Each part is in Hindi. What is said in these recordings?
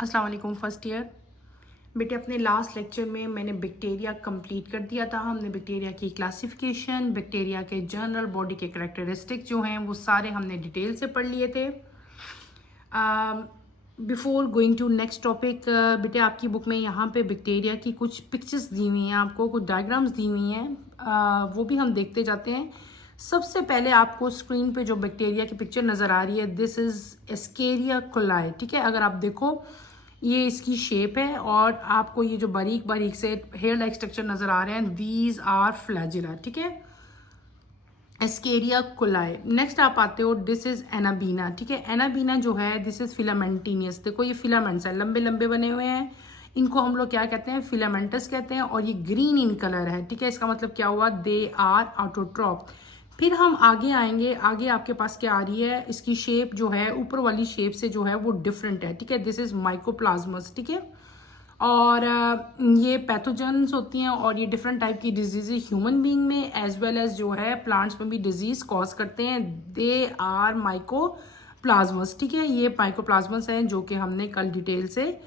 अस्सलाम वालेकुम फर्स्ट ईयर। बेटे अपने लास्ट लेक्चर में मैंने बैक्टीरिया कंप्लीट कर दिया था। हमने बैक्टीरिया की क्लासिफिकेशन, बैक्टीरिया के जनरल बॉडी के करैक्टरिस्टिक जो हैं वो सारे हमने डिटेल से पढ़ लिए थे। Before going to next topic, बेटे आपकी बुक में यहाँ पे बैक्टीरिया की कुछ पिक्चर्स दी हुई हैं, आपको कुछ डायग्राम्स दी हुई हैं, वो भी हम देखते जाते हैं। सबसे पहले आपको स्क्रीन पे जो बैक्टीरिया की पिक्चर नज़र आ रही है, दिस इज़ एस्केरिया कोलाई। ठीक है, अगर आप देखो ये इसकी शेप है और आपको ये जो बारीक बारीक से हेयर लाइक स्ट्रक्चर नज़र आ रहे हैं, दीज आर फ्लैजिला। ठीक है, एस्केरिया कोलाई। नेक्स्ट आप आते हो, दिस इज एनाबीना। ठीक है, एनाबीना जो है दिस इज फिलामेंटिनियस। देखो ये फिलामेंट्स है, लंबे लंबे बने हुए हैं, इनको हम लोग क्या कहते हैं, फिलामेंटस कहते हैं। और ये ग्रीन इन कलर है। ठीक है, इसका मतलब क्या हुआ, दे आर ऑटोट्रॉप। फिर हम आगे आएंगे, आगे आपके पास क्या आ रही है, इसकी शेप जो है ऊपर वाली शेप से जो है वो डिफरेंट है। ठीक है, दिस इज माइकोप्लाज्मस। ठीक है, और ये पैथोजेंस होती हैं और ये डिफरेंट टाइप की डिजीज ह्यूमन बीइंग में एज वेल एज जो है प्लांट्स में भी डिजीज कॉज करते हैं। They are mycoplasmas. ठीक है, ये माइकोप्लाज्मस हैं जो कि हमने कल डिटेल से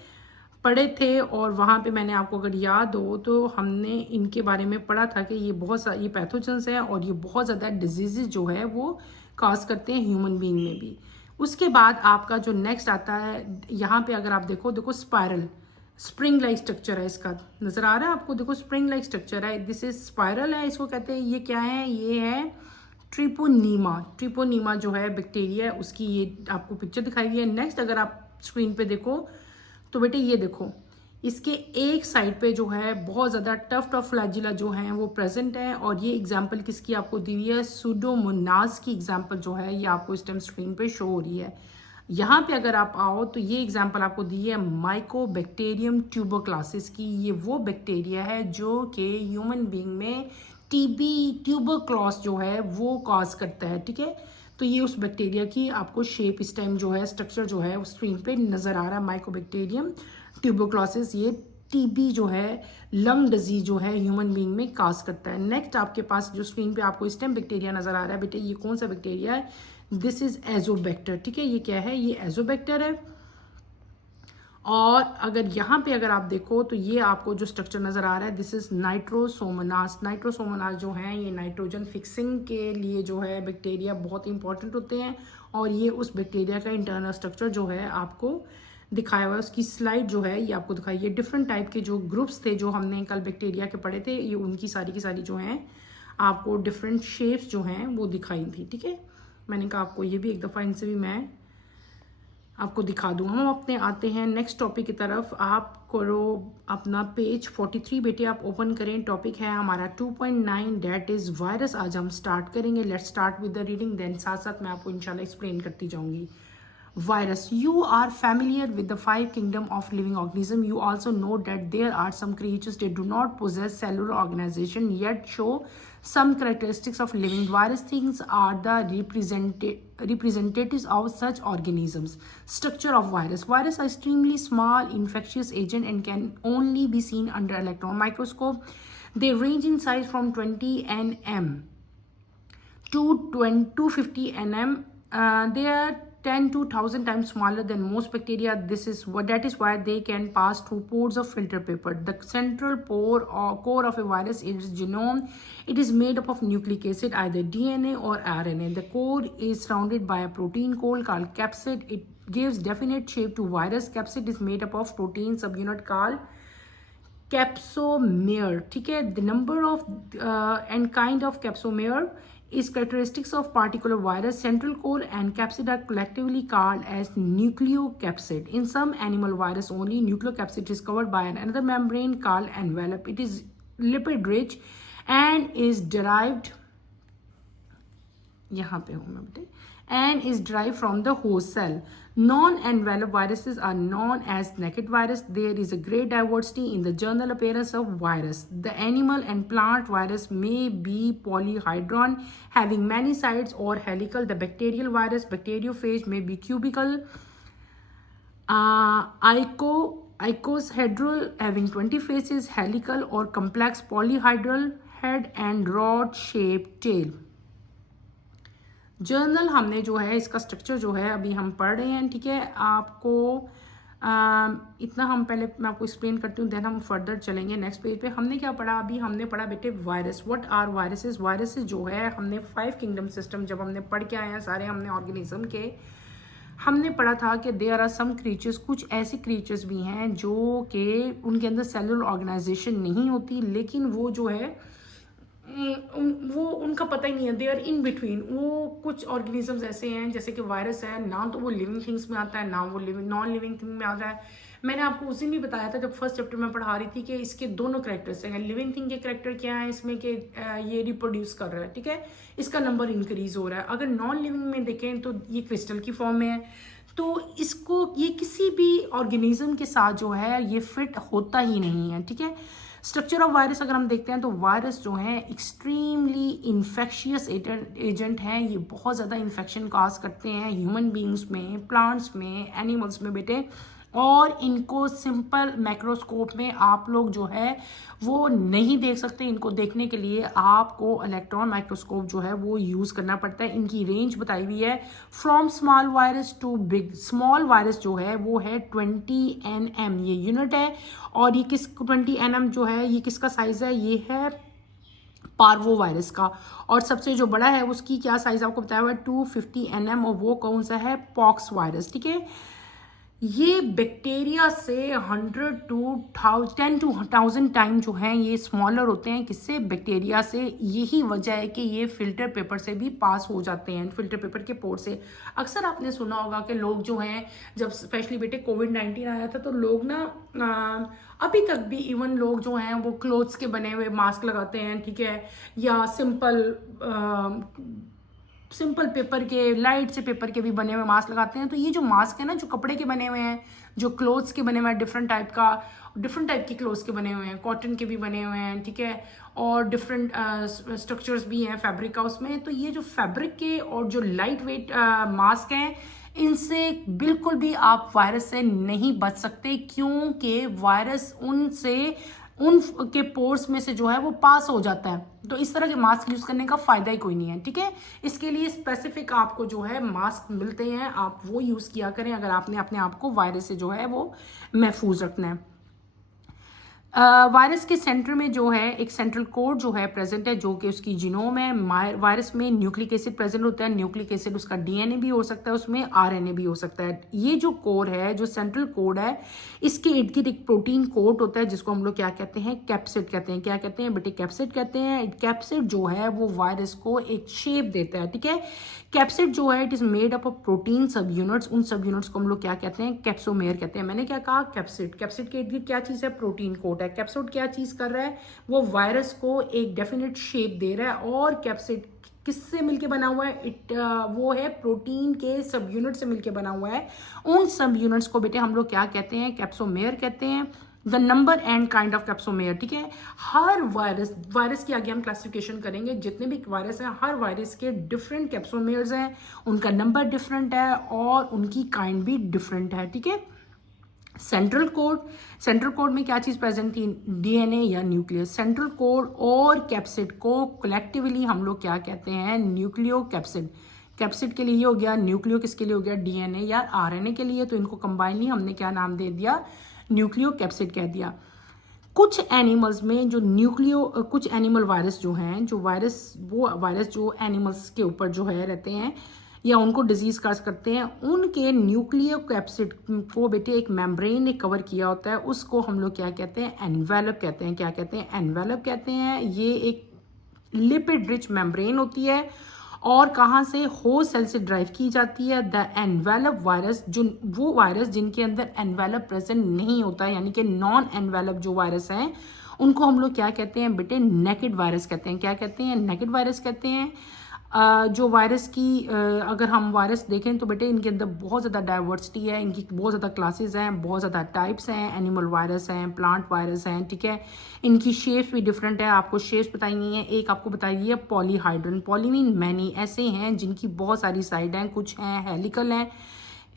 पढ़े थे और वहाँ पे मैंने आपको अगर याद हो तो हमने इनके बारे में पढ़ा था कि ये पैथोजेंस हैं और ये बहुत ज़्यादा डिजीजेज जो है वो कॉज करते हैं ह्यूमन बीइंग में भी। उसके बाद आपका जो नेक्स्ट आता है, यहाँ पे अगर आप देखो स्पायरल स्प्रिंग लाइक स्ट्रक्चर है, इसका नजर आ रहा है आपको, देखो स्प्रिंग लाइक स्ट्रक्चर है, दिस इज स्पाइरल है, इसको कहते हैं। ये क्या है, ये है ट्रिपोनीमा। ट्रिपोनीमा जो है बैक्टीरिया है, उसकी ये आपको पिक्चर दिखाई हुई है। नेक्स्ट अगर आप स्क्रीन पे देखो तो बेटे ये देखो, इसके एक साइड पे जो है बहुत ज़्यादा टफ टफ फ्लैजिला जो हैं वो प्रेजेंट है। और ये एग्जांपल किसकी आपको दी हुई है, सुडोमोनास की एग्जांपल जो है ये आपको इस टाइम स्क्रीन पे शो हो रही है। यहाँ पे अगर आप आओ तो ये एग्जांपल आपको दी है माइकोबैक्टीरियम ट्यूबरक्लोसिस की। ये वो बैक्टीरिया है जो कि ह्यूमन बीइंग में टीबी ट्यूबरक्लोस जो है वो कॉज करता है। ठीक है, तो ये उस बैक्टीरिया की आपको शेप इस टाइम जो है, स्ट्रक्चर जो है स्क्रीन पे नजर आ रहा है, माइकोबैक्टीरियम ट्यूबरक्लोसिस। ये टीबी जो है लंग डिजीज जो है ह्यूमन बीइंग में काज करता है। नेक्स्ट आपके पास जो स्क्रीन पे आपको इस टाइम बैक्टीरिया नजर आ रहा है, बेटे ये कौन सा बैक्टीरिया है, दिस इज एजोबैक्टर। ठीक है, ये क्या है, ये एजोबैक्टर है। और अगर यहाँ पे अगर आप देखो तो ये आपको जो स्ट्रक्चर नजर आ रहा है, दिस इज नाइट्रोसोमोनास। नाइट्रोसोमोनास जो है ये नाइट्रोजन फिक्सिंग के लिए जो है बैक्टीरिया बहुत इंपॉर्टेंट होते हैं। और ये उस बैक्टीरिया का इंटरनल स्ट्रक्चर जो है आपको दिखाया हुआ है, उसकी स्लाइड जो है ये आपको दिखाई है। डिफरेंट टाइप के जो ग्रुप्स थे जो हमने कल बैक्टीरिया के पढ़े थे, ये उनकी सारी की सारी जो हैं आपको डिफरेंट शेप्स जो हैं वो दिखाई थी। ठीक है, मैंने कहा आपको ये भी एक दफ़ा इनसे भी मैं आपको दिखा दूँ। हम अपने आते हैं नेक्स्ट टॉपिक की तरफ। आप करो अपना पेज 43 बेटे, आप ओपन करें। टॉपिक है हमारा 2.9, डेट इज़ वायरस। आज हम स्टार्ट करेंगे। Let's start with the reading, then साथ साथ मैं आपको इंशाल्लाह एक्सप्लेन करती जाऊंगी। Virus. You are familiar with the five kingdom of living organism. You also know that there are some creatures that do not possess cellular organization yet show some characteristics of living. Virus things are the representatives of such organisms. Structure of virus. Virus are extremely small infectious agent and can only be seen under electron microscope. They range in size from 20 nm to 250 nm. They are 10 to 1000 times smaller than most bacteria. That is why they can pass through pores of filter paper. The central pore or core of a virus is genome. It is made up of nucleic acid, either DNA or RNA. The core is surrounded by a protein called capsid. It gives definite shape to virus. Capsid is made up of protein subunit called capsomere. ठीक है, the number of and kind of capsomere is characteristics of particular virus. Central core and capsid are collectively called as nucleocapsid. In some animal virus only, nucleocapsid is covered by another membrane called envelope. It is lipid rich and is derived, यहाँ पे हूँ मैं बेटे, and is derived from the host cell. Non-enveloped viruses are known as naked virus. There is a great diversity in the general appearance of virus. The animal and plant virus may be polyhedron, having many sides, or helical. The bacterial virus, bacteriophage, may be cubical. Icosahedral, having 20 faces, helical or complex, polyhedral head and rod-shaped tail. Journal हमने जो है इसका स्ट्रक्चर जो है अभी हम पढ़ रहे हैं। ठीक है, आपको इतना हम पहले मैं आपको एक्सप्लेन करती हूँ, देन हम फर्दर चलेंगे नेक्स्ट पेज पे। हमने क्या पढ़ा अभी? हमने पढ़ा बेटे virus. What are viruses? Viruses जो है हमने 5 किंगडम सिस्टम जब हमने पढ़ के आए हैं सारे हमने ऑर्गेनिज्म के, हमने पढ़ा था कि देयर आर सम क्रीचर्स, कुछ ऐसे क्रीचर्स भी हैं जो कि उनके अंदर सेलुलर ऑर्गेनाइजेशन नहीं होती, लेकिन वो जो है वो उनका पता ही नहीं है, दे आर इन बिटवीन। वो कुछ ऑर्गेनिजम्स ऐसे हैं जैसे कि वायरस है ना, तो वो लिविंग थिंग्स में आता है ना वो नॉन लिविंग थिंग में आता है। मैंने आपको उस दिन भी बताया था जब फर्स्ट चैप्टर में पढ़ा रही थी कि इसके दोनों करेक्टर्स हैं। लिविंग थिंग के करेक्टर क्या है इसमें कि ये रिप्रोड्यूस कर रहा है, ठीक है, इसका नंबर इंक्रीज हो रहा है। अगर नॉन लिविंग में देखें तो ये क्रिस्टल की फॉर्म में है, तो इसको ये किसी भी ऑर्गेनिज्म के साथ जो है ये फिट होता ही नहीं है, ठीक है। स्ट्रक्चर ऑफ वायरस अगर हम देखते हैं तो वायरस जो है एक्सट्रीमली इन्फेक्शियस एजेंट हैं। ये बहुत ज़्यादा इन्फेक्शन काज करते हैं ह्यूमन बींग्स में, प्लांट्स में, एनिमल्स में बेटे। और इनको सिंपल माइक्रोस्कोप में आप लोग जो है वो नहीं देख सकते। इनको देखने के लिए आपको इलेक्ट्रॉन माइक्रोस्कोप जो है वो यूज़ करना पड़ता है। इनकी रेंज बताई हुई है from small virus to big. Small virus जो है वो है 20 nm, ये यूनिट है। और ये 20 nm जो है ये किसका साइज है? ये है पार्वो वायरस का। और सबसे जो बड़ा है उसकी क्या साइज आपको बताया हुआ है? 250 nm, और वो कौन सा है? पॉक्स वायरस, ठीक है। ये बैक्टीरिया से 100 to 10 to 1000 टाइम जो हैं ये स्मॉलर होते हैं। किससे? बैक्टीरिया से। यही वजह है कि ये फिल्टर पेपर से भी पास हो जाते हैं, फिल्टर पेपर के पोर से। अक्सर आपने सुना होगा कि लोग जो हैं, जब स्पेशली बेटे कोविड-19 आया था तो लोग ना अभी तक भी इवन लोग जो हैं वो क्लोथ्स के बने हुए मास्क लगाते हैं, ठीक है, या सिंपल पेपर के, लाइट से पेपर के भी बने हुए मास्क लगाते हैं। तो ये जो मास्क है ना, जो कपड़े के बने हुए हैं, जो क्लोथ्स के बने हुए हैं, डिफरेंट टाइप के क्लोथ्स के बने हुए हैं, कॉटन के भी बने हुए हैं, ठीक है, और डिफरेंट स्ट्रक्चर्स भी हैं फैब्रिक का उसमें। तो ये जो फैब्रिक के और जो लाइट वेट मास्क हैं, इनसे बिल्कुल भी आप वायरस से नहीं बच सकते, क्योंकि वायरस उनके पोर्स में से जो है वो पास हो जाता है। तो इस तरह के मास्क यूज करने का फायदा ही कोई नहीं है, ठीक है। इसके लिए स्पेसिफिक आपको जो है मास्क मिलते हैं, आप वो यूज किया करें अगर आपने अपने आप को वायरस से जो है वो महफूज रखना है। वायरस के सेंटर में जो है एक सेंट्रल कोड जो है प्रेजेंट है, जो कि उसकी जीनोम है। वायरस में न्यूक्लिक एसिड प्रेजेंट होता है। न्यूक्लिक एसिड उसका डीएनए भी हो सकता है, उसमें आरएनए भी हो सकता है। ये जो कोड है, जो सेंट्रल कोड है, इसके इर्द गिर्द एक प्रोटीन कोट होता है जिसको हम लोग क्या कहते हैं? कैप्सिड कहते हैं। क्या कहते हैं बेटे? कैप्सिड कहते हैं। कैप्सिड जो है वो वायरस को एक शेप देता है, ठीक है। कैप्सिड जो है it is made up of protein सब यूनिट्स। उन सब यूनिट्स को हम लोग क्या कहते हैं? कैप्सोमेयर कहते हैं। मैंने क्या कहा? कैप्सिड। कैप्सिड के इर्द गिर्द क्या चीज है? प्रोटीन कोट है। कैप्सिड क्या चीज कर रहा है? वो वायरस को एक डेफिनेट शेप दे रहा है। और कैप्सिड किससे मिलके बना हुआ है? वो है प्रोटीन के सब यूनिट से मिलके बना हुआ है। उन सब यूनिट्स को बेटे हम लोग क्या कहते हैं? कैप्सोमेयर कहते हैं। The number and kind of capsomere, ठीक है। हर वायरस की आगे हम क्लासिफिकेशन करेंगे। जितने भी वायरस हैं, हर वायरस के डिफरेंट कैप्सोमेयर्स हैं, उनका नंबर डिफरेंट है और उनकी काइंड भी डिफरेंट है, ठीक है। सेंट्रल कोड में क्या चीज प्रेजेंट थी? डीएनए या न्यूक्लियस। सेंट्रल कोड और कैप्सिड को कलेक्टिवली हम लोग क्या कहते हैं? Nucleo capsid. कैप्सिड के लिए ये हो गया, न्यूक्लियो किसके लिए हो गया? डीएनए या आरएनए के लिए। तो इनको कंबाइनली हमने क्या नाम दे दिया? न्यूक्लियो कैप्सिड कह दिया। कुछ एनिमल्स में जो कुछ एनिमल वायरस जो हैं, वो वायरस जो एनिमल्स के ऊपर जो है रहते हैं या उनको डिजीज काज करते हैं, उनके न्यूक्लियो कैप्सिड को बेटे एक मेम्ब्रेन ने कवर किया होता है। उसको हम लोग क्या कहते हैं? एनवेलप कहते हैं। क्या कहते हैं? एनवेलप कहते हैं। ये एक लिपिड रिच मेम्ब्रेन होती है और कहाँ से? होस्ट सेल से ड्राइव की जाती है। द एनवेलप वायरस, जो वो वायरस जिनके अंदर एनवेलप प्रेजेंट नहीं होता, यानी कि नॉन एनवेलप जो वायरस हैं, उनको हम लोग क्या कहते हैं बेटे? नेकेड वायरस कहते हैं। क्या कहते हैं? नेकेड वायरस कहते हैं। जो वायरस की अगर हम वायरस देखें तो बेटे इनके अंदर बहुत ज़्यादा डाइवर्सिटी है, इनकी बहुत ज़्यादा क्लासेस हैं, बहुत ज़्यादा टाइप्स हैं। एनिमल वायरस हैं, प्लांट वायरस हैं, ठीक है। इनकी शेप्स भी डिफरेंट है। आपको शेप्स बताई गई हैं। एक आपको बताई गई है पॉलीहाइड्रन। पॉली मीन मैनी, ऐसे हैं जिनकी बहुत सारी साइड हैं। कुछ हैं हेलिकल हैं,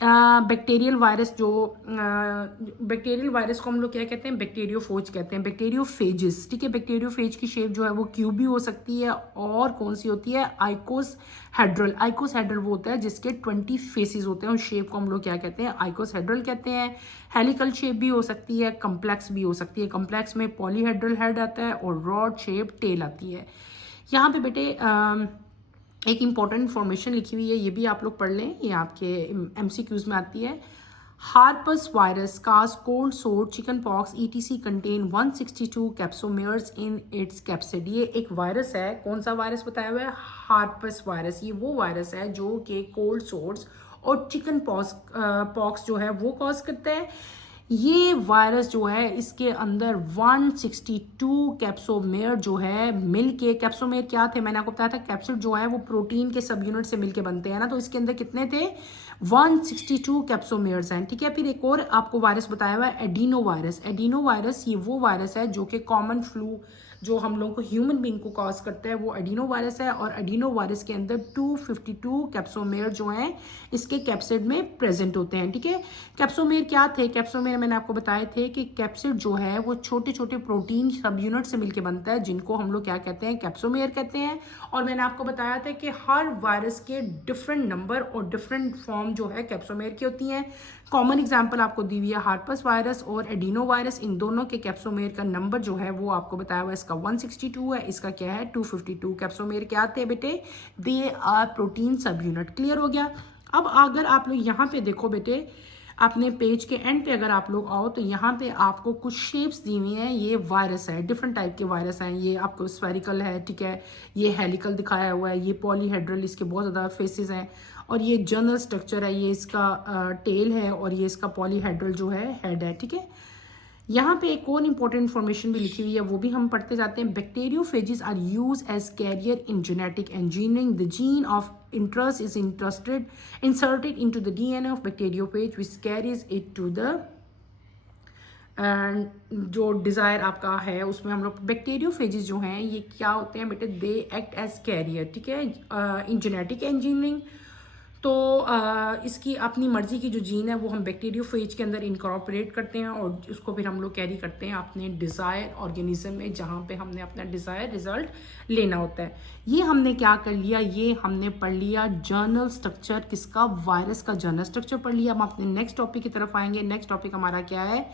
बैक्टीरियल वायरस जो बैक्टीरियल वायरस को हम लोग क्या कहते हैं, बैक्टीरियोफोज कहते हैं, बैक्टीरियोफेजिस, ठीक है। बैक्टीरियोफेज की शेप जो है वो क्यूब भी हो सकती है, और कौन सी होती है, आइकोसहेड्रल। आइकोसहेड्रल वो होता है जिसके 20 फेसेस होते हैं, उस शेप को हम लोग क्या कहते हैं, आइकोसहेड्रल कहते हैं। हेलिकल शेप भी हो सकती है, कम्प्लेक्स भी हो सकती है। कम्प्लेक्स में पॉलीहेड्रल हेड आता है और रॉड शेप टेल आती है। यहाँ पे बेटे एक इम्पॉर्टेंट इन्फॉर्मेशन लिखी हुई है, ये भी आप लोग पढ़ लें, ये आपके MCQs में आती है। हार्पस वायरस काज कोल्ड सोर chicken pox ETC contain 162 कैप्सोमेयर्स in its capsid. ये एक वायरस है, कौन सा वायरस बताया हुआ है, हार्पस वायरस। ये वो वायरस है जो कि कोल्ड सोर्स और चिकन पॉक्स जो है वो कॉज करता है। ये वायरस जो है इसके अंदर 162 कैप्सोमेयर जो है मिलके, कैप्सोमेयर क्या थे, मैंने आपको बताया था कैप्सिड जो है वो प्रोटीन के सब यूनिट से मिलके बनते हैं ना, तो इसके अंदर कितने थे, 162 कैप्सोमेयर्स हैं, ठीक है। फिर एक और आपको वायरस बताया हुआ है एडिनो वायरस। एडिनो वायरस ये वो वायरस है जो कि कॉमन फ्लू जो हम लोगों को ह्यूमन बींग को कॉज करता है, वो एडिनो वायरस है। और एडिनो वायरस के अंदर 252 कैप्सोमेयर जो हैं इसके कैप्सिड में प्रेजेंट होते हैं, ठीक है। कैप्सोमेयर क्या थे, कैप्सोमेयर मैंने आपको बताए थे कि कैप्सिड जो है वो छोटे छोटे प्रोटीन सब यूनिट से मिलकर बनता है, जिनको हम लोग क्या कहते हैं, कैप्सोमेयर कहते हैं। और मैंने आपको बताया था कि हर वायरस के डिफरेंट नंबर और डिफरेंट फॉर्म जो है कैप्सोमेयर की होती हैं। कॉमन एग्जाम्पल आपको दी हुई है हार्पस वायरस और एडिनो वायरस, इन दोनों के कैप्सोमेयर का नंबर जो है वो आपको बताया हुआ है, इसका 162 है, इसका क्या है 252। कैप्सोमेयर क्या आते हैं बेटे, they are protein subunit. Clear हो गया। अब अगर आप लोग यहाँ पे देखो बेटे, अपने पेज के एंड पे अगर आप लोग आओ तो यहाँ पे आपको कुछ शेप्स दी हुई हैं। ये वायरस है, डिफरेंट टाइप के वायरस हैं। ये आपको स्फेरिकल है, ठीक है, ये हेलिकल दिखाया हुआ है, ये पॉलीहेड्रल, इसके बहुत ज़्यादा फेसेस हैं, और ये जनरल स्ट्रक्चर है, ये इसका टेल है, और ये इसका पॉलीहेड्रल जो है हेड है, ठीक है। यहाँ पे एक और इम्पोर्टेंट इन्फॉर्मेशन भी लिखी हुई है, वो भी हम पढ़ते जाते हैं। Bacteriophages are use as carrier in genetic engineering. The gene of interest is inserted into the DNA of bacteriophage which carries it to the जो डिज़ायर आपका है उसमें हम लोग। बैक्टीरियोफेजेस जो हैं ये क्या होते हैं बेटे, दे एक्ट एज कैरियर, ठीक है, इन जेनेटिक इंजीनियरिंग। तो इसकी अपनी मर्जी की जो जीन है वो हम बैक्टीरियोफेज के अंदर इनकॉर्पोरेट करते हैं और उसको फिर हम लोग कैरी करते हैं अपने डिज़ायर ऑर्गेनिज्म में, जहाँ पे हमने अपना डिज़ायर रिजल्ट लेना होता है। ये हमने क्या कर लिया, ये हमने पढ़ लिया जर्नल स्ट्रक्चर, किसका, वायरस का जर्नल स्ट्रक्चर पढ़ लिया। हम अपने नेक्स्ट टॉपिक की तरफ आएंगे। नेक्स्ट टॉपिक हमारा क्या है,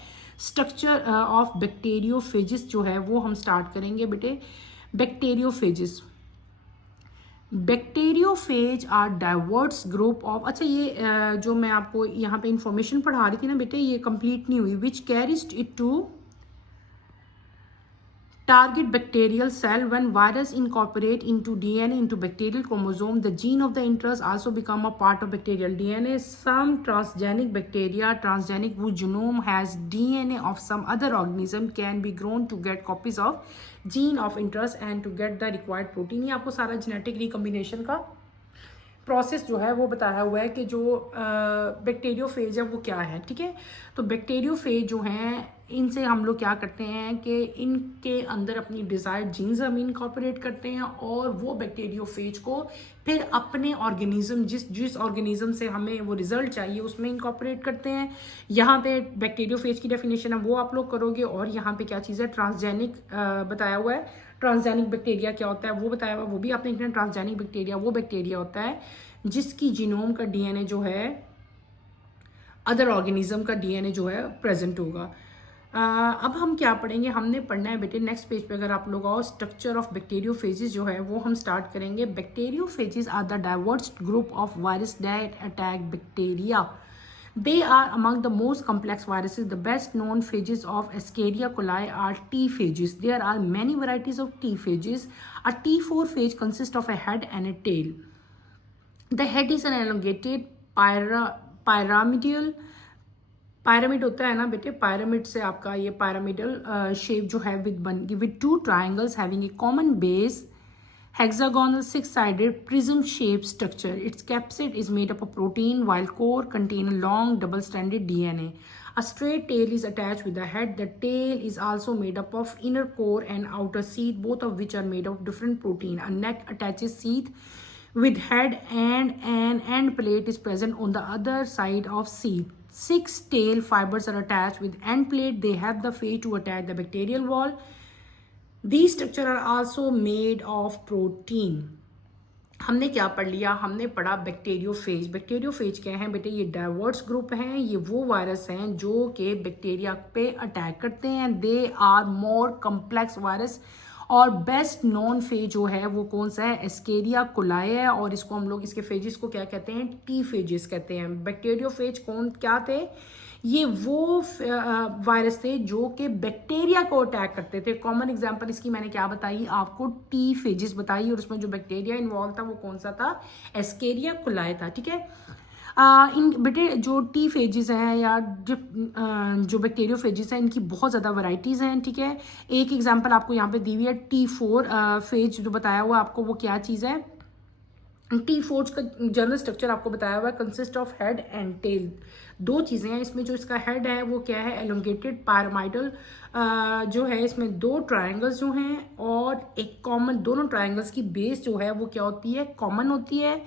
स्ट्रक्चर ऑफ बैक्टीरियोफेजिस जो है वो हम स्टार्ट करेंगे बेटे। Bacteriophages, bacteriophage are diverse group of, अच्छा ये जो मैं आपको यहाँ पे इंफॉर्मेशन पढ़ा रही थी ना बेटे, ये कंप्लीट नहीं हुई। Which carries it to target bacterial cell. When virus incorporate into DNA into bacterial chromosome, the gene of the interest also become a part of bacterial DNA. Some transgenic bacteria, transgenic whose genome has DNA of some other organism, can be grown to get copies of gene of interest and to get the required protein. ये आपको सारा genetic recombination का प्रोसेस जो है वो बताया हुआ है कि जो बैक्टीरियोफेज है वो क्या है, ठीक है। तो बैक्टीरियोफेज जो हैं इनसे हम लोग क्या करते हैं कि इनके अंदर अपनी डिज़ायर्ड जीन्स हम इनकॉर्पोरेट करते हैं और वो बैक्टीरियोफेज को फिर अपने ऑर्गेनिज्म जिस ऑर्गेनिज्म से हमें वो रिजल्ट चाहिए उसमें इनकॉर्पोरेट करते हैं। यहाँ पे बैक्टीरियोफेज की डेफिनेशन है वो आप लोग करोगे, और यहाँ पे क्या चीज़ है, ट्रांसजेनिक बताया हुआ है। ट्रांसजेनिक बैक्टीरिया क्या होता है वो बताया हुआ है, वो भी आपने लिखना। ट्रांसजेनिक बैक्टीरिया वो बैक्टीरिया होता है जिसकी जीनोम का DNA जो है अदर ऑर्गेनिज्म का DNA जो है प्रेजेंट होगा। अब हम क्या पढ़ेंगे, हमने पढ़ना है बेटे नेक्स्ट पेज पे अगर आप लोग आओ, स्ट्रक्चर ऑफ बैक्टीरियोफेजेस जो है वो हम स्टार्ट करेंगे। Bacteriophages are the diverse group of virus that attack bacteria. They are among the most complex viruses. The best known phages of Escherichia coli are T phages. There are many varieties of T phages. A T4 phage consists of a head and a tail. The head is an elongated pyramidal. pyramid होता है ना बेटे, pyramid से आपका ये pyramidal shape जो है with two triangles having a common base, hexagonal six-sided prism-shaped structure. Its capsid is made up of protein, while core contain a long double-stranded DNA. A straight tail is attached with the head. The tail is also made up of inner core and outer sheath, both of which are made of different protein. A neck attaches sheath with head and an end plate is present on the other side of seed. 6 tail fibers are attached with end plate. They have the phage to attack the bacterial wall. These structure are also made of protein. हमने क्या पढ़ लिया? हमने पढ़ा बैक्टीरियोफेज. बैक्टीरियोफेज क्या है बेटे? ये डाइवर्स ग्रुप हैं. ये वो वायरस हैं जो कि बैक्टीरिया पे अटैक करते हैं. They are more complex virus. और बेस्ट नॉन फेज जो है वो कौन सा है? एस्केरिया कोलाई है. और इसको हम लोग इसके फेजेस को क्या कहते हैं? टी फेजेस कहते हैं. बैक्टीरियोफेज कौन क्या थे? ये वो वायरस थे जो कि बैक्टीरिया को अटैक करते थे. कॉमन एग्जांपल इसकी मैंने क्या बताई आपको? टी फेजिस बताई. और उसमें जो बैक्टीरिया इन्वॉल्व था वो कौन सा था? एस्केरिया कोलाई था. ठीक है. इन बेटे जो टी फेजिस हैं या जो बैक्टीरियोफेजिस हैं इनकी बहुत ज़्यादा वैरायटीज़ हैं. ठीक है. एक एग्जांपल आपको यहाँ पे दी हुई है. T4 फेज जो बताया हुआ आपको वो क्या चीज़ है? T4 का जनरल स्ट्रक्चर आपको बताया हुआ है. Consist of head and tail. 2 चीज़ें हैं इसमें. जो इसका हेड है वो क्या है? एलोंगेटेड पायरामाइडल जो है. इसमें 2 ट्रायंगल्स जो हैं और एक कॉमन. दोनों ट्रायंगल्स की बेस जो है वो क्या होती है? कॉमन होती है.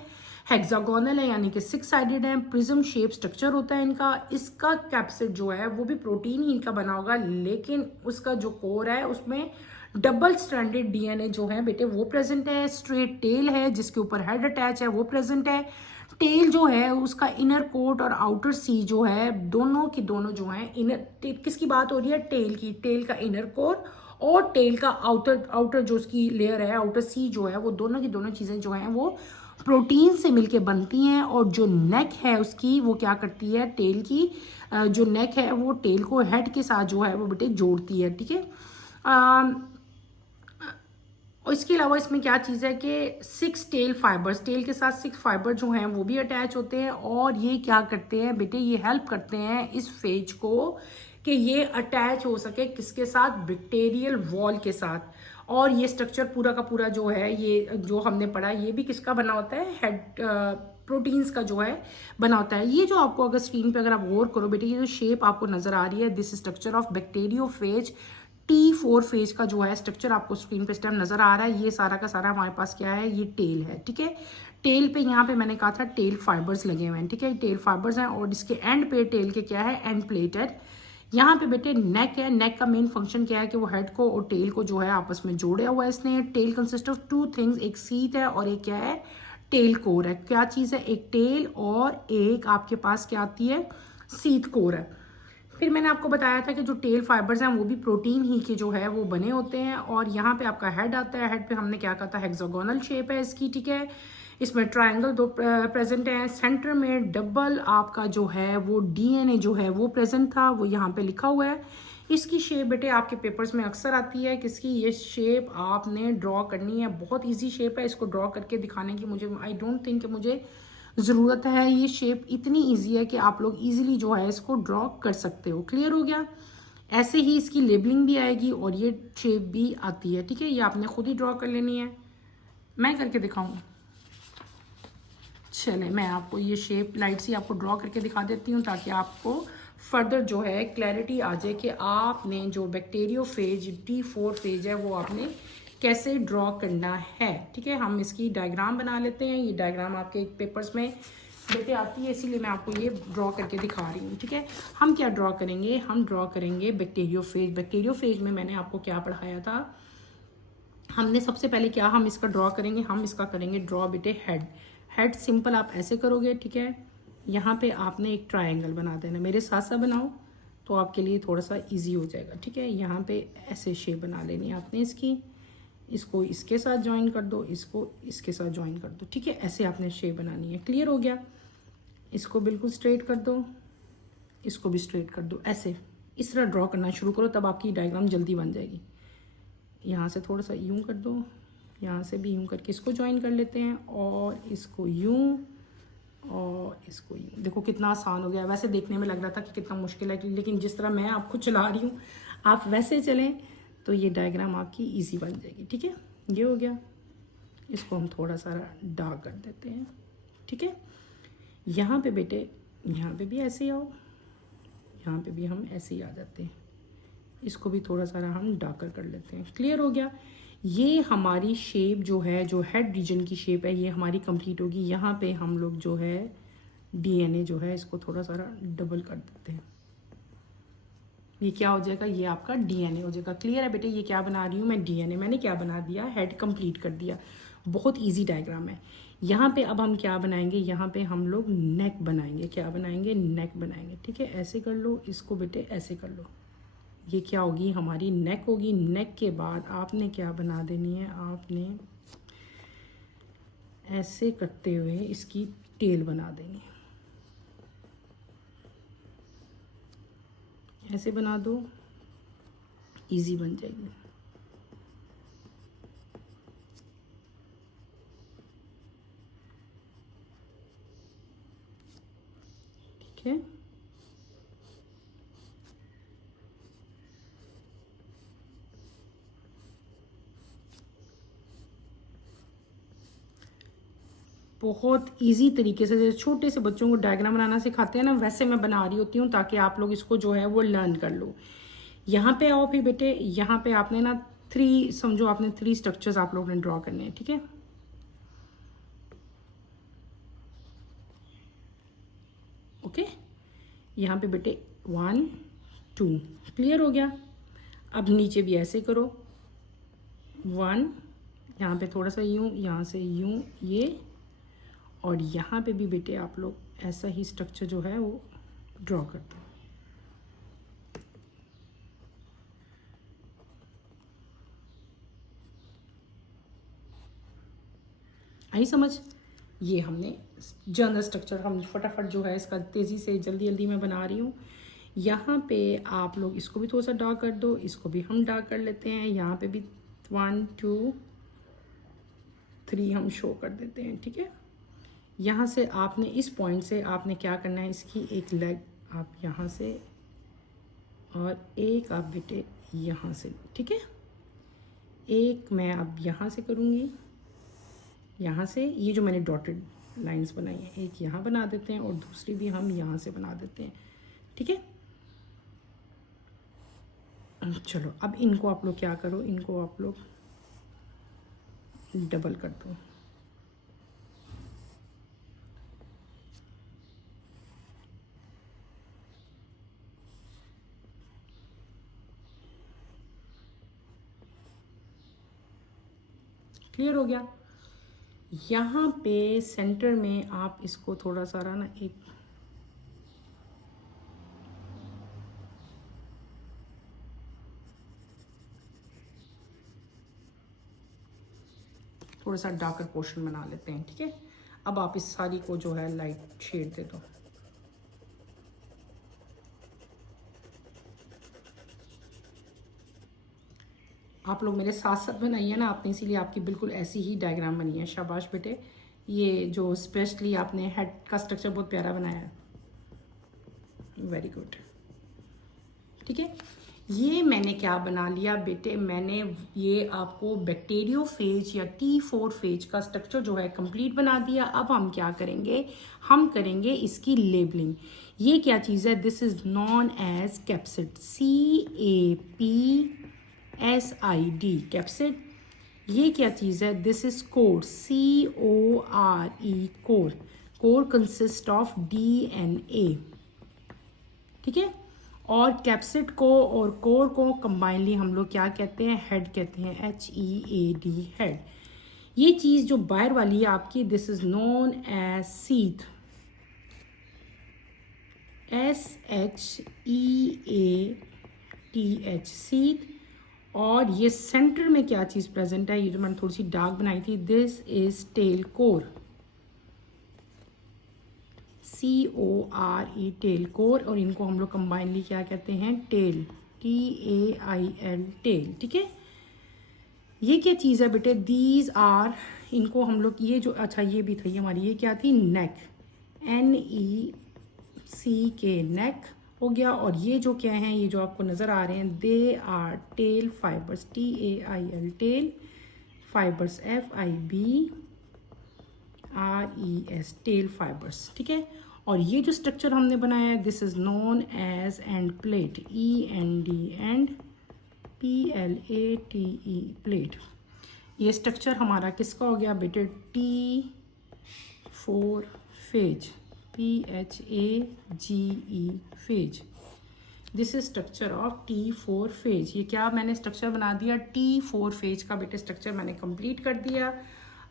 हेक्सागोनल है यानी कि 6 साइडेड है. प्रिज्म शेप स्ट्रक्चर होता है इनका. इसका कैप्सिड जो है वो भी प्रोटीन ही इनका बना होगा, लेकिन उसका जो कोर है उसमें डबल स्ट्रैंडेड डीएनए जो है बेटे वो प्रेजेंट है. स्ट्रेट टेल है जिसके ऊपर हेड अटैच है वो प्रेजेंट है. टेल जो है उसका इनर कोट और आउटर सी जो है दोनों की दोनों जो है इनर. किसकी बात हो रही है? टेल की. टेल का इनर कोर और टेल का आउटर जो उसकी लेयर है आउटर सी जो है वो दोनों की दोनों चीज़ें जो हैं वो प्रोटीन से मिलके बनती हैं. और जो नेक है उसकी वो क्या करती है? टेल की जो नेक है वो टेल को हेड के साथ जो है वो बेटे जोड़ती है. ठीक है. और इसके अलावा इसमें क्या चीज़ है कि 6 टेल फाइबर्स. टेल के साथ 6 फाइबर जो हैं वो भी अटैच होते हैं. और ये क्या करते हैं बेटे? ये हेल्प करते हैं इस फेज को कि ये अटैच हो सके किसके साथ? बैक्टीरियल वॉल के साथ. और ये स्ट्रक्चर पूरा का पूरा जो है ये जो हमने पढ़ा ये भी किसका बना होता है? हेड प्रोटीन्स का जो है बना होता है. ये जो आपको अगर स्क्रीन पे अगर आप गौर करो बेटे, ये जो शेप आपको नजर आ रही है, this structure of bacteriophage. T4 phase का जो है स्ट्रक्चर आपको स्क्रीन पे इस टाइम नजर आ रहा है. ये सारा का सारा हमारे पास क्या है? ये टेल है. ठीक है. टेल पे यहाँ पे मैंने कहा था टेल फाइबर्स लगे हुए हैं. ठीक है. टेल फाइबर्स हैं और इसके एंड पे टेल के क्या है? And plated. यहाँ पे बेटे नेक है. नेक का मेन फंक्शन क्या है कि वो हेड को और टेल को जो है आपस में जोड़े हुआ है इसने. Tail consist of 2 things. एक सीट है और एक क्या है? टेल कोर है. क्या चीज़ है? एक टेल और एक आपके पास क्या आती है? सीट कोर है. फिर मैंने आपको बताया था कि जो टेल फाइबर्स हैं वो भी प्रोटीन ही के जो है वो बने होते हैं. और यहाँ पे आपका हेड आता है. हेड पे हमने क्या कहा था? हेक्सागोनल शेप है इसकी. ठीक है. इसमें ट्रायंगल 2 प्रेजेंट हैं. सेंटर में डबल आपका जो है वो डीएनए जो है वो प्रेजेंट था. वो यहाँ पे लिखा हुआ है. इसकी शेप बेटे आपके पेपर्स में अक्सर आती है. किसकी? ये शेप आपने ड्रॉ करनी है. बहुत ईजी शेप है. इसको ड्रॉ करके दिखाने की मुझे आई डोंट थिंक कि मुझे ज़रूरत है. ये शेप इतनी इजी है कि आप लोग इजीली जो है इसको ड्रॉ कर सकते हो. क्लियर हो गया? ऐसे ही इसकी लेबलिंग भी आएगी और ये शेप भी आती है. ठीक है. ये आपने खुद ही ड्रॉ कर लेनी है. मैं करके दिखाऊं? चले मैं आपको ये शेप लाइट सी आपको ड्रॉ करके दिखा देती हूँ ताकि आपको फर्दर जो है क्लैरिटी आ जाए कि आपने जो बैक्टीरियोफेज T4 फेज है वो आपने कैसे ड्रॉ करना है. ठीक है. हम इसकी डायग्राम बना लेते हैं. ये डायग्राम आपके पेपर्स में बेटे आती है इसीलिए मैं आपको ये ड्रॉ करके दिखा रही हूँ. ठीक है. हम क्या ड्रॉ करेंगे? हम ड्रॉ करेंगे बैक्टीरियोफेज. बैक्टीरियोफेज में मैंने आपको क्या पढ़ाया था? हमने सबसे पहले क्या हम इसका ड्रॉ करेंगे? हम इसका करेंगे ड्रॉ बेटे हेड. हेड सिंपल आप ऐसे करोगे. ठीक है. यहाँ पे आपने एक ट्रायंगल बना देना. मेरे साथ साथ बनाओ तो आपके लिए थोड़ा सा इजी हो जाएगा. ठीक है. यहाँ पे ऐसे शेप बना लेनी है आपने इसकी. इसको इसके साथ ज्वाइन कर दो, इसको इसके साथ ज्वाइन कर दो. ठीक है. ऐसे आपने शेप बनानी है. क्लियर हो गया? इसको बिल्कुल स्ट्रेट कर दो, इसको भी स्ट्रेट कर दो. ऐसे इस तरह ड्रॉ करना शुरू करो तब आपकी डायग्राम जल्दी बन जाएगी. यहाँ से थोड़ा सा यूं कर दो, यहाँ से भी यूं करके इसको ज्वाइन कर लेते हैं और इसको यूं और इसको यूं. देखो कितना आसान हो गया. वैसे देखने में लग रहा था कि कितना मुश्किल है, लेकिन जिस तरह मैं आपको चला रही हूँ आप वैसे चलें तो ये डायग्राम आपकी इजी बन जाएगी. ठीक है. ये हो गया. इसको हम थोड़ा सा डार्क कर देते हैं. ठीक है. यहाँ पे बेटे यहाँ पे भी ऐसे ही आओ, यहाँ पे भी हम ऐसे ही आ जाते हैं. इसको भी थोड़ा सा हम डार्कर कर लेते हैं. क्लियर हो गया? ये हमारी शेप जो है, जो हेड रीजन की शेप है, ये हमारी कंप्लीट होगी। यहाँ पे हम लोग जो है डीएनए जो है इसको थोड़ा सा डबल कर देते हैं। ये क्या हो जाएगा, ये आपका डीएनए हो जाएगा। क्लियर है बेटे, ये क्या बना रही हूँ मैं, डीएनए। मैंने क्या बना दिया, हेड कंप्लीट कर दिया। बहुत इजी डायग्राम है। यहाँ पे अब हम क्या बनाएंगे, यहाँ पे हम लोग नेक बनाएंगे। क्या बनाएंगे, नेक बनाएंगे। ठीक है, ऐसे कर लो इसको बेटे, ऐसे कर लो। ये क्या होगी, हमारी नेक होगी। नेक के बाद आपने क्या बना देनी है, आपने ऐसे करते हुए इसकी टेल बना देनी है। ऐसे बना दो, इजी बन जाएगी। ठीक है, बहुत इजी तरीके से, जैसे छोटे से बच्चों को डायग्राम बनाना सिखाते हैं ना, वैसे मैं बना रही होती हूँ ताकि आप लोग इसको जो है वो लर्न कर लो। यहाँ पे आओ फिर बेटे, यहाँ पे आपने ना 3 समझो, आपने 3 स्ट्रक्चर्स आप लोगों ने ड्रॉ करने हैं। ठीक है, ओके। यहाँ पे बेटे 1 2 क्लियर हो गया। अब नीचे भी ऐसे करो, 1, यहाँ पे थोड़ा सा यूँ, यहाँ से यूँ ये, और यहाँ पे भी बेटे आप लोग ऐसा ही स्ट्रक्चर जो है वो ड्रॉ कर दो। आई समझ। ये हमने जनरल स्ट्रक्चर हम फटाफट जो है इसका तेज़ी से जल्दी जल्दी मैं बना रही हूँ। यहाँ पे आप लोग इसको भी थोड़ा सा डार्क कर दो, इसको भी हम डार्क कर लेते हैं। यहाँ पे भी 1 2 3 हम शो कर देते हैं। ठीक है, यहाँ से आपने इस पॉइंट से आपने क्या करना है, इसकी एक लेग आप यहाँ से और एक आप बेटे यहाँ से। ठीक है, एक मैं अब यहाँ से करूँगी, यहाँ से ये जो मैंने डॉटेड लाइंस बनाई हैं, एक यहाँ बना देते हैं और दूसरी भी हम यहाँ से बना देते हैं। ठीक है, चलो अब इनको आप लोग क्या करो, इनको आप लोग डबल कर दो। क्लियर हो गया। यहाँ पे सेंटर में आप इसको थोड़ा सा ना एक थोड़ा सा डार्कर पोर्शन बना लेते हैं। ठीक है, अब आप इस सारी को जो है लाइट शेड दे दो। आप लोग मेरे साथ साथ बनाइए ना आपने, इसीलिए आपकी बिल्कुल ऐसी ही डायग्राम बनी है। शाबाश बेटे, ये जो स्पेशली आपने हेड का स्ट्रक्चर बहुत प्यारा बनाया है, वेरी गुड। ठीक है, ये मैंने क्या बना लिया बेटे, मैंने ये आपको बैक्टीरियोफेज या T4 फेज का स्ट्रक्चर जो है कंप्लीट बना दिया। अब हम क्या करेंगे, हम करेंगे इसकी लेबलिंग। ये क्या चीज़ है, this is known as capsid, CAPSID capsid. ये क्या चीज़ है, this is core, CORE core. Core consist of DNA। ठीक है, और कैप्सिड को और कोर को कंबाइनली हम लोग क्या कहते हैं, हेड कहते हैं, HEAD हेड। ये चीज़ जो बाहर वाली है आपकी, this is known as sheath, SHEATH sheath. और ये सेंटर में क्या चीज़ प्रेजेंट है, ये जो मैंने थोड़ी सी डार्क बनाई थी, this is tail core, CORE tail core. और इनको हम लोग कंबाइनली क्या कहते हैं, टेल, TAIL टेल। ठीक है, ये क्या चीज़ है बेटे, दीज आर, इनको हम लोग ये जो, अच्छा ये भी था, ये हमारी ये क्या थी, नेक, NECK नेक हो गया। और ये जो क्या हैं, ये जो आपको नज़र आ रहे हैं, they are tail fibres, TAIL tail fibres, FIBRES tail fibres. ठीक है, और ये जो स्ट्रक्चर हमने बनाया है, this is known as end plate, END end PLATE plate. ये स्ट्रक्चर हमारा किसका हो गया बेटे, T4 phage, PHAGE phage. This is structure of T4 phage. ये क्या मैंने स्ट्रक्चर बना दिया, T4 फेज का बेटे स्ट्रक्चर मैंने कंप्लीट कर दिया।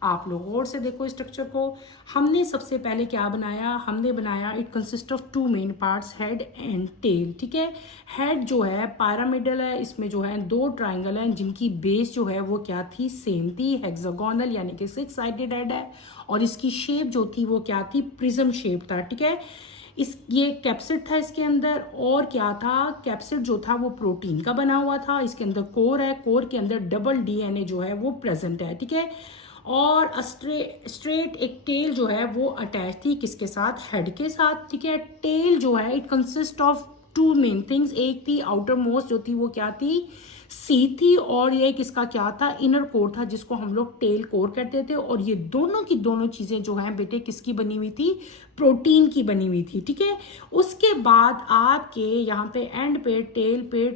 आप लोग और से देखो स्ट्रक्चर को। हमने सबसे पहले क्या बनाया, हमने बनाया it consist of 2 main parts, head and tail. ठीक है, हेड जो है पिरामिडल है, इसमें जो है 2 ट्राइंगल हैं जिनकी बेस जो है वो क्या थी, सेम थी, हेक्सागोनल यानी कि 6 साइडेड हेड है, और इसकी शेप जो थी वो क्या थी, प्रिज्म शेप था। ठीक है, ये कैप्सिड था इसके अंदर, और क्या था, कैप्सिड जो था वो प्रोटीन का बना हुआ था। इसके अंदर कोर है, कोर के अंदर डबल DNA जो है वो प्रेजेंट है। ठीक है, और स्ट्रेट एक टेल जो है वो अटैच थी किसके साथ, हेड के साथ। ठीक है, टेल जो है it consist of 2 main things, एक थी आउटर मोस्ट जो थी वो क्या थी, सी थी, और ये किसका क्या था, इनर कोर था जिसको हम लोग टेल कोर कहते थे। और ये दोनों की दोनों चीजें जो हैं बेटे किसकी बनी हुई थी, प्रोटीन की बनी हुई थी। ठीक है, उसके बाद आपके यहाँ पे एंड पे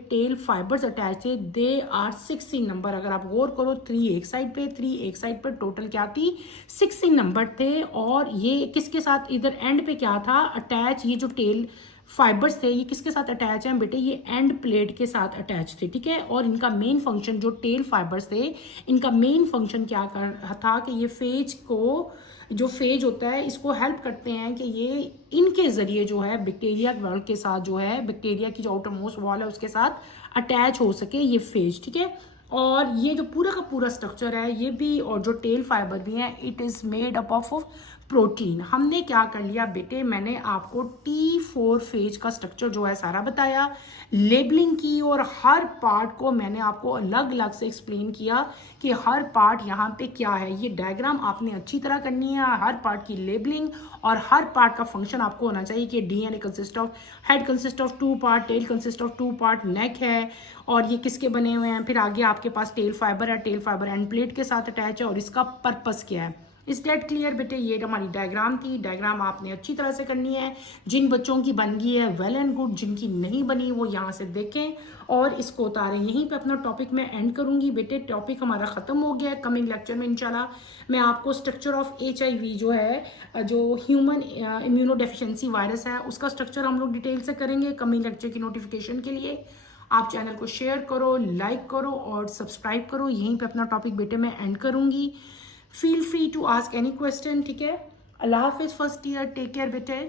टेल फाइबर्स अटैच थे, दे आर 16 नंबर। अगर आप गौर करो 3 एक साइड पे, 3 एक साइड पर, टोटल क्या थी, 16 नंबर थे। और ये किसके साथ, इधर एंड पे क्या था अटैच, ये जो टेल फाइबर्स थे ये किसके साथ अटैच हैं बेटे, ये एंड प्लेट के साथ अटैच थे। ठीक है, और इनका मेन फंक्शन, जो टेल फाइबर्स थे इनका मेन फंक्शन क्या कर था कि ये फेज को, जो फेज होता है इसको हेल्प करते हैं कि ये इनके जरिए जो है बैक्टीरिया वॉल के साथ जो है, बैक्टीरिया की जो आउटर मोस्ट वॉल है उसके साथ अटैच हो सके ये फेज। ठीक है, और ये जो पूरा का पूरा स्ट्रक्चर है ये भी, और जो टेल फाइबर भी है, it is made up of protein. हमने क्या कर लिया बेटे, मैंने आपको T4 फेज का स्ट्रक्चर जो है सारा बताया, लेबलिंग की, और हर पार्ट को मैंने आपको अलग अलग से एक्सप्लेन किया कि हर पार्ट यहाँ पे क्या है। ये डायग्राम आपने अच्छी तरह करनी है, हर पार्ट की लेबलिंग, और हर पार्ट का फंक्शन आपको होना चाहिए कि DNA consist of, head consist of 2 part, tail consist of 2 part, neck है, और ये किसके बने हुए हैं, फिर आगे आपके पास टेल फाइबर है, टेल फाइबर एंड प्लेट के साथ अटैच है, और इसका पर्पस क्या है। इज डेट क्लियर बेटे, ये हमारी डायग्राम थी। डायग्राम आपने अच्छी तरह से करनी है। जिन बच्चों की बन गई है वेल एंड गुड, जिनकी नहीं बनी वो यहाँ से देखें और इसको उतारें। यहीं पे अपना टॉपिक मैं एंड करूंगी बेटे, टॉपिक हमारा खत्म हो गया है। कमिंग लेक्चर में इंशाल्लाह मैं आपको स्ट्रक्चर ऑफ HIV जो है, जो ह्यूमन इम्यूनो डेफिशिएंसी वायरस है, उसका स्ट्रक्चर हम लोग डिटेल से करेंगे। कमिंग लेक्चर की नोटिफिकेशन के लिए आप चैनल को शेयर करो, लाइक करो और सब्सक्राइब करो। यहीं पे अपना टॉपिक बेटे मैं एंड करूंगी। Feel free to ask any question. ठीक है, अल्लाह हाफिज फर्स्ट ईयर, टेक केयर बेटे।